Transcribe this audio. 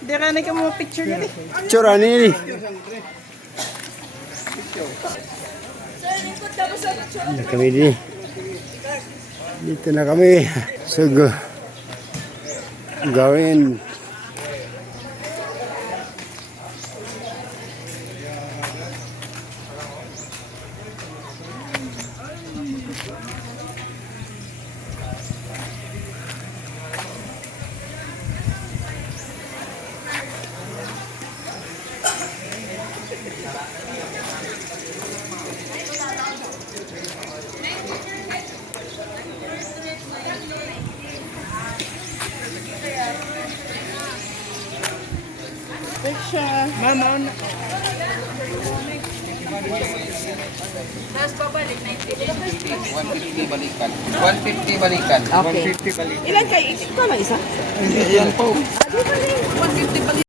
Di ka na ka mga picture niya eh. Picture ani ni. Dito kami di. Dito na kami. Sugo. Gawin. Picture. Mama. Tapos babalik, 150 balikan. 150 balikan. Okay. Ilan kayo? Ikaw lang isa? Yan po. 150 balikan.